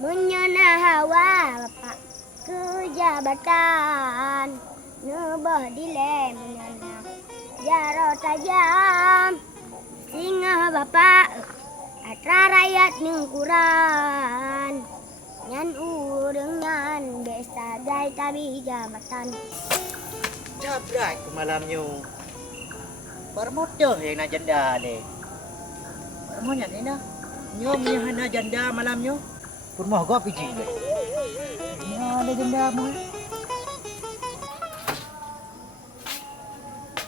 Menyana hawa bapak ke jabatan, nebah dilem menyana jaro tajam. Singa bapak atra rakyat nengkuran, nyan urengan besagai tabi jabatan. Cabrak ke malamnya. Permodoh yang nak janda ni. Permonya ni dah. Nyom yang hana janda malamnya. Permoh gua piji je. Ya ada janda mu.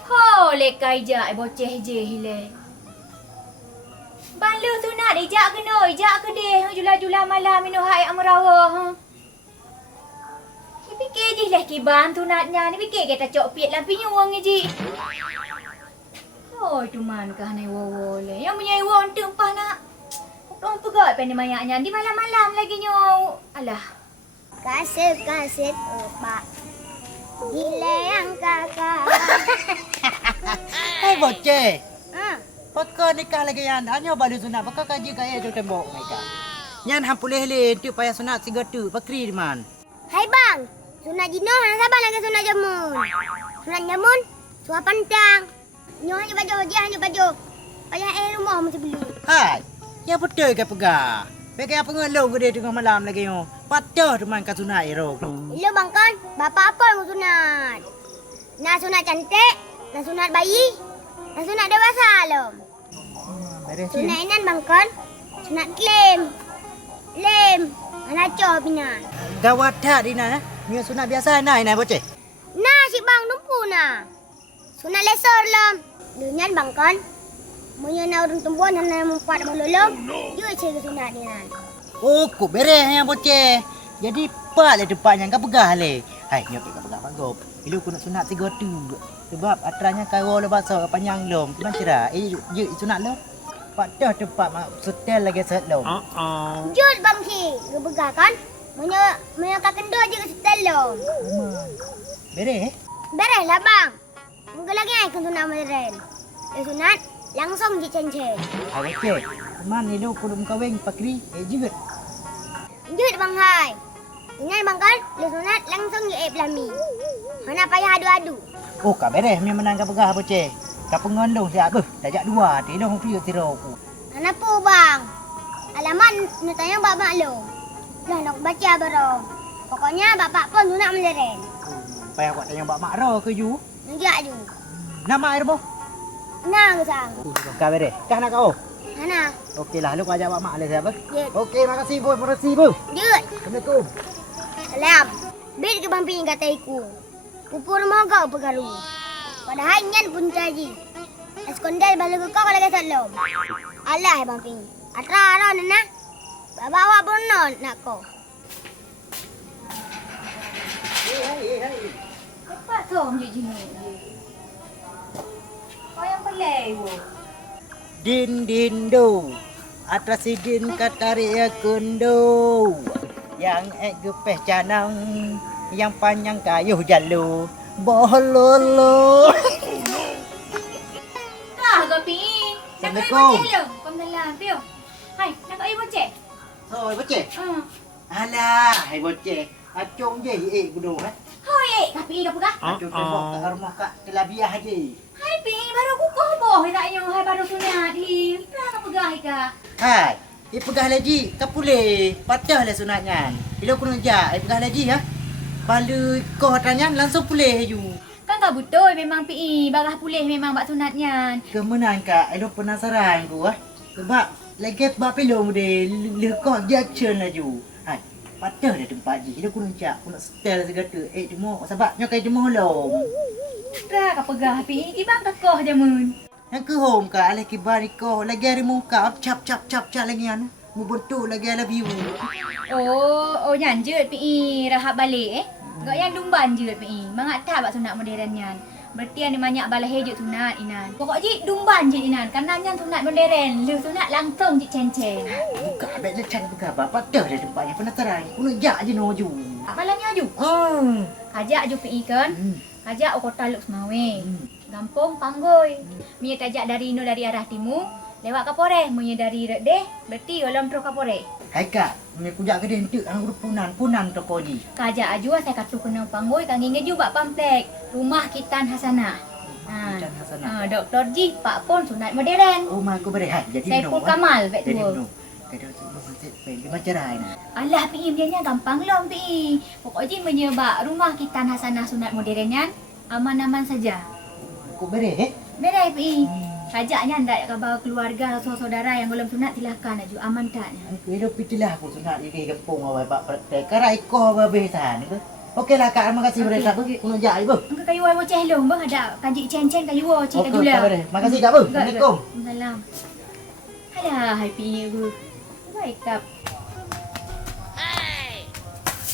Ho lekai jak boceh je hile. Balu tu nak dijak kena, ijak ke deh jula-jula malam minum hai amrawa ha. Ni fikir je lah kiban tu naknya, ni fikir kita cok piet lah pinyuang je. Oh tu man kah ni wo le. Yang punya wo untuk empah nak. Orang pegat pen mayaknya di malam-malam lagi nyo. Alah. Kasih opak gile yang kakak. Hai bocah. Ah, Pakar nikah lagi yang hanya balu sunat. Pakar kaji kaya tu tembok mereka. Nyan hampulih le tu payah sunat siga tu pakri di man. hai bang, sunat jino hana sabar lagi sunat jamun. Sunat jamun, suap pantang. Nyo hanya baju. Payah rumah mesti beli. Hai. Ya betul ke pegah. Pakai apa ngelong ke dia tengah malam lagi yo. Patah tu man kat sunat ero. Hello bang kan, bapak apa yang sunat? Nak sunat cantik, nak sunat bayi, nak sunat dewasa lom. Beres Sunat inan bang kan, sunat lem, anak coh pinan. Gawat dah di na. Ni sunat biasa na ini bocah. Nah si bang numpu na. Sunat lesor lom. Dunyan bang kan, menyana urung tumbuhan hana mempat melolong. Dia cari sunat ni nan. Oh, ku beres yang bocah. Jadi pak le depannya kau pegah le. Hai, nyok kau pegah pagop. Bila aku nak sunat tiga tu. Sebab atranya kau le basah panjang lom. Macam cerah. Je sunat lom. Patah tempat mak setel lagi set lom. Jut bang si, gebegah kan? Menyana kendo je ke setel lom. Beres. Beres lah bang. Mungkin lagi ai kan sunat modern. Dia sunat langsung je cencen. Hai bocah. Man ni lu kudu kawin pakri. Jeut. Jut bang hai. Ingat bang kan, dia sunat langsung je pelami. Hana payah adu-adu. Oh, kau beres ni menang kau pegah bocah. Kau pengondong siap beh. Tajak dua. Tilong piu tiro aku. Hana po bang. Alaman nak tanya bapak lo. Lah nak baca baru. Pokoknya bapak pun sunat modern. Payah kau tanya bak mak ro ke you? Najak ju. Nama air boh. Nang sang. Kau beres. Kau nak kau? Hana. Okeylah, lu kau ajak bak mak le siapa? Jut. Okey, makasih boy. Makasih boy. Jut. Assalamualaikum. Salam. Bet ke bang ping kata iku. Pupur mogau pegaru. Padahal nyan pun caji. Eskondel balik ke kau lagi salam. Alah bang ping. Atra nana. Bawa pun non nak kau. Cepat tong je jenis je. Kau yang pelai wo. Din do. Atrasi din katari ya kundo. Yang gepeh canang. Yang panjang kayuh jalu. Bololo. Ah, gapi. Assalamualaikum. Kom dalam piu. Hai, nak kau boceh? Thôi bocah. Hmm. Alah, hai bocah. Acung je kudu Hoi, tapi dah pegah. Acung tembok kat rumah kat Kelabiah je. Hai pi, baru aku kau boh tak nyo, hai baru sunat di. Nak pegah ka. Hai, pegah lagi. Kau pulih. Patahlah sunatnya. Bila aku nak pegah lagi ha. Bala kau tanya langsung pulih you. Kan kau betul memang pi, barah pulih memang bak sunatnya. Kemenang kak, aduh penasaran ku ah. Sebab lagi bab pelong de lekok jaction laju. Hai, patah dah tempat je. Bila aku nak setel segala. Cuma sebab nyokai jemur lom. Dah kau pegah pi, ibang kekoh je mun. Yang ke home kak, alih kibar niko. Lagi hari muka, cap lagi anu. Mu bentuk lagi I love you. Oh nyan jeut pi, rahap balik Gak yang dumban jeut pi. Mangat tak bak sunat modern nyan. Berarti ada banyak balah hejut sunat inan. Pokok je dumban je inan. Karena nyan sunat modern, lu sunat langsung je cenceng. Buka abek lecan buka apa patah dah tempatnya penasaran. Aku nak jak je noju. Apalanya aju? Ajak aju pi kan. Ajak kota Luk Semawe. Gampung Panggoi. Mia tajak dari arah timur. Lewat kapore, menyedari deh, berarti olam terus kapore. Hai kak, ni kujak gede entuk anggur punan toko ni. Kajak ajua saya katu kena panggoi kang inge juga pamplek. Rumah Kitan Hasanah. Kitan Hasanah. Dr. Ji, Pak Pon sunat modern. Oh mak aku berehat. Jadi Saiful Kamal bet Jadi tu. minum. Kada cik masjid pergi macam mana? Alah pi dia gampang lom pi. Pokoknya menyebab rumah Kitan Hasanah sunat modern nyan aman-aman saja. Aku berehat. Berai pi. Kajaknya ndak kabar keluarga saudara yang belum sunat silakan aju aman tak. Aku hidup pitilah aku sunat di kampung awak pak praktek. Karai ko babesan ni. Okeylah kak, terima kasih berehat bu. Kuno jak ibu. Engkau kayu ai bocah long bah ada kajik cen-cen kayu cik Okey, kajula. makasih kak bu. Assalamualaikum. Salam. Alah, hai pi bu. Baik kap.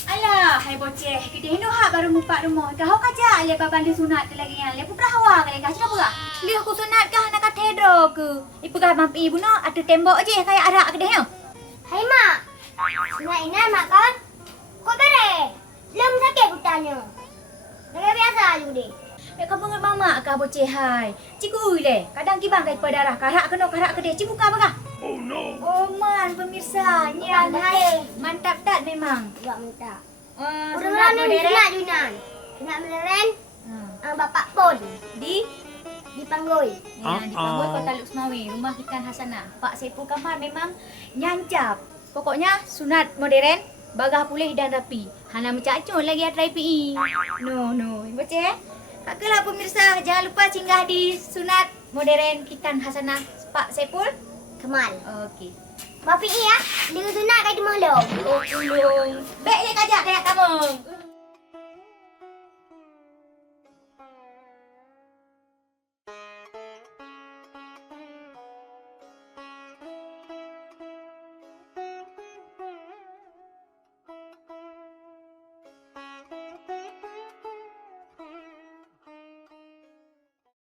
Alah, hai bocah. Kita hinu hak baru mupak rumah. Kau kaja le baban dia sunat ke lagi yang. Le pura hawa ke lagi. Kenapa gak? Li aku sunat kah nak katedro ke? Ibu gak mampi ibu no ada tembok je kayak arak ke dia. Hai mak. Sunat ina mak kawan. Kau bere. Lem sakit aku tanya. Dengan biasa aja deh. Kau bangun mama kah bocah hai. Cikgu le. Kadang kibang kai darah karak kena karak ke dia. Cikgu kah bagah? Oh no. Oh man pemirsa. Nyan hai. Mantap tak memang. Buat minta. Sunat Udah ni modern. sunat Junan. Sunat modern. Bapak pun Di dipanggoi. Ya, di Panggul Kota Luk Semawi, rumah Kitan Hasanah. Pak Saiful Kamal memang nyancap. Pokoknya sunat modern, bagah pulih dan rapi. Hana mencacun lagi atrai PI. No. Baca kakaklah pemirsa, jangan lupa singgah di sunat modern Kitan Hasanah Pak Saiful Kemal. Okey. Bapak ya, dia sunat kat malam. Oh, ulung. Baik je kajak kayak kamu.